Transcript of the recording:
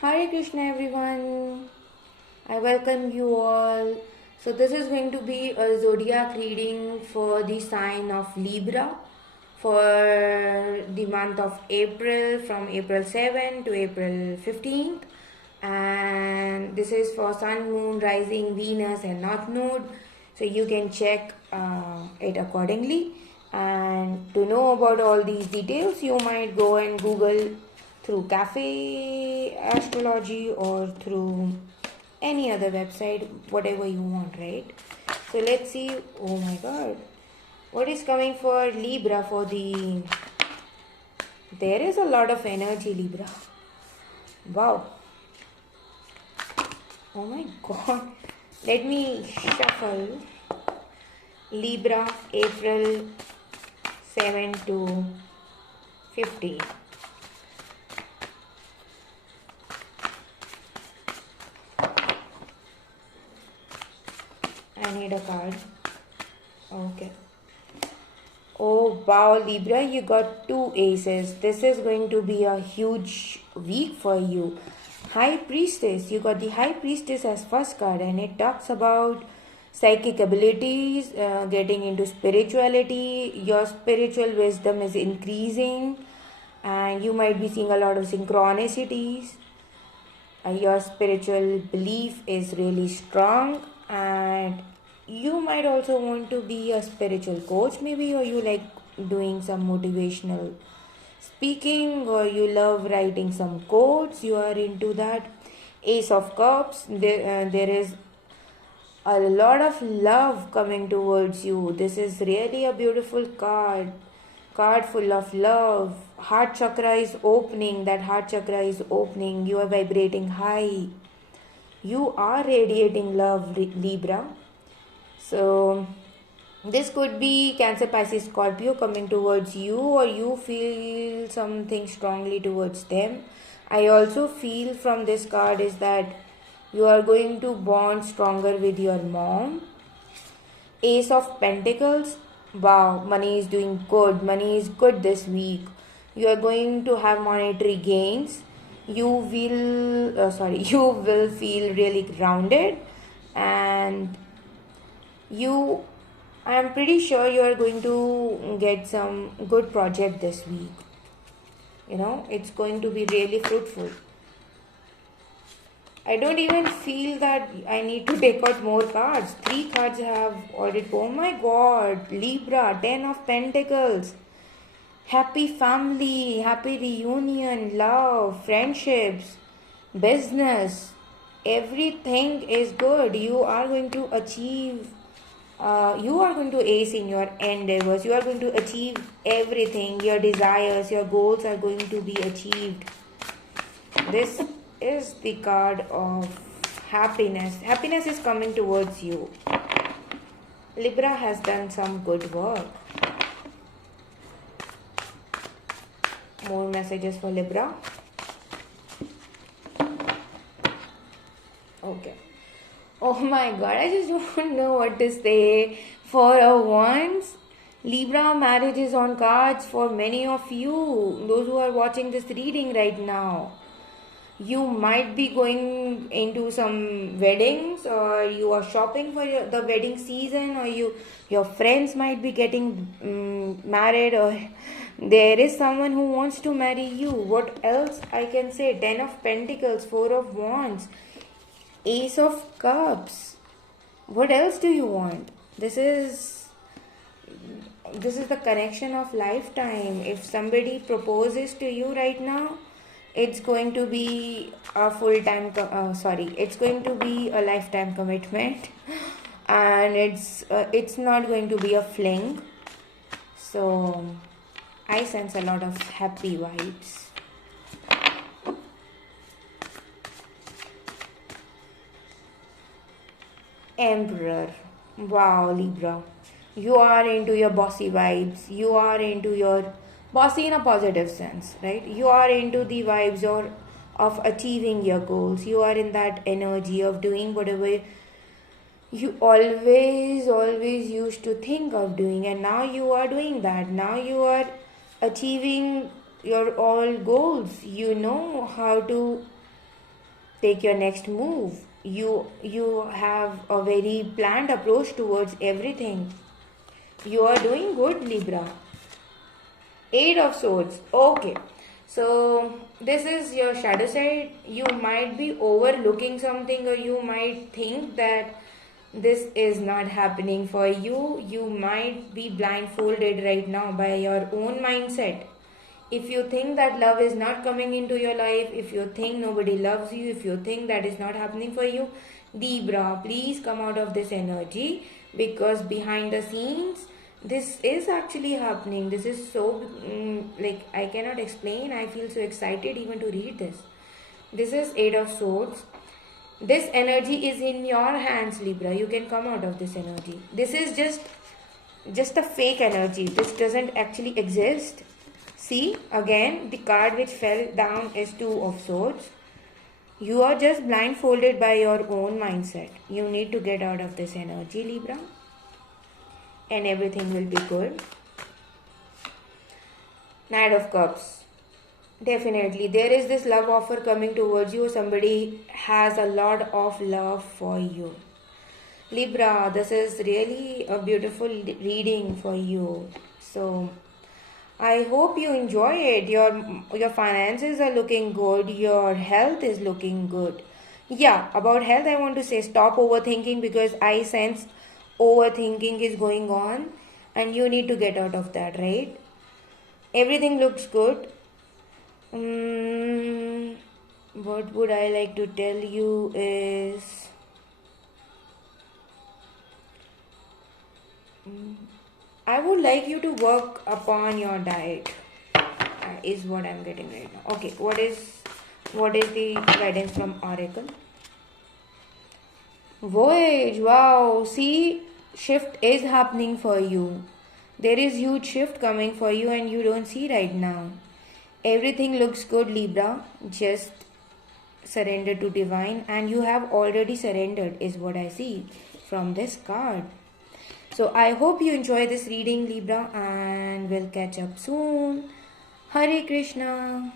Hare Krishna everyone. I welcome you all. So this is going to be a zodiac reading for the sign of Libra for the month of April from April 7 to April 15th, and this is for sun, moon, rising, Venus and north node, so you can check it accordingly. And to know about all these details, you might go and Google through Cafe Astrology or through any other website, whatever you want, right? So let's see. Oh my god, what is coming for Libra for the. There is a lot of energy, Libra. Wow. Oh my god. Let me shuffle. Libra, April 7 to 15. I need a card. Okay. Oh wow, Libra, you got two aces. This is going to be a huge week for you. High Priestess, you got the High Priestess as first card, and it talks about psychic abilities, getting into spirituality. Your spiritual wisdom is increasing, and you might be seeing a lot of synchronicities. Your spiritual belief is really strong, and you might also want to be a spiritual coach, maybe, or you like doing some motivational speaking, or you love writing some quotes, you are into that. Ace of Cups, there is a lot of love coming towards you. This is really a beautiful card full of love. Heart chakra is opening. That heart chakra is opening. You are vibrating high. You are radiating love, Libra. So this could be Cancer, Pisces, Scorpio coming towards you, or you feel something strongly towards them. I also feel from this card is that you are going to bond stronger with your mom. Ace of Pentacles. Wow, money is doing good. Money is good this week. You are going to have monetary gains. You you will feel really grounded, and you, I'm pretty sure you are going to get some good project this week. It's going to be really fruitful. I don't even feel that I need to take out more cards. 3 cards have already. Oh my god, Libra, 10 of Pentacles. Happy family, happy reunion, love, friendships, business. Everything is good. You are going to achieve, you are going to ace in your endeavors. You are going to achieve everything. Your desires, your goals are going to be achieved. This is the card of happiness. Happiness is coming towards you. Libra has done some good work. More messages for Libra. Okay. Oh my god, I just don't know what to say. For a once, Libra, marriage is on cards for many of you, those who are watching this reading right now. You might be going into some weddings, or you are shopping for the wedding season, or your friends might be getting married, or there is someone who wants to marry you. What else I can say? 10 of Pentacles, 4 of Wands, Ace of Cups. What else do you want? This is the connection of lifetime. If somebody proposes to you right now, it's going to be a it's going to be a lifetime commitment, and it's not going to be a fling. So I sense a lot of happy vibes. Emperor. Wow, Libra, you are into your bossy vibes. You are into your bossy in a positive sense, right? You are into the vibes of achieving your goals. You are in that energy of doing whatever you always used to think of doing, and now you are doing that. Now you are achieving your all goals. You know how to take your next move. You have a very planned approach towards everything. You are doing good, Libra. Eight of Swords. Okay. So this is your shadow side. You might be overlooking something, or you might think that this is not happening for you. You might be blindfolded right now by your own mindset. If you think that love is not coming into your life, if you think nobody loves you, if you think that is not happening for you, Libra, please come out of this energy, because behind the scenes this is actually happening. This is so like I cannot explain. I feel so excited even to read this. This is Eight of Swords. This energy is in your hands, Libra. You can come out of this energy. This is just a fake energy. This doesn't actually exist. See, again, the card which fell down is Two of Swords. You are just blindfolded by your own mindset. You need to get out of this energy, Libra, and everything will be good. Knight of Cups. Definitely, there is this love offer coming towards you. Somebody has a lot of love for you. Libra, this is really a beautiful reading for you. So, I hope you enjoy it. Your finances are looking good. Your health is looking good. Yeah, about health, I want to say stop overthinking, because I sense overthinking is going on and you need to get out of that, right? Everything looks good. What would I like to tell you is I would like you to work upon your diet. Is what I'm getting right now. Okay, what is the guidance from Oracle? Voyage. Wow, see, shift is happening for you. There is huge shift coming for you and you don't see right now. Everything looks good, Libra. Just surrender to divine, and you have already surrendered is what I see from this card. So I hope you enjoy this reading, Libra, and we'll catch up soon. Hare Krishna.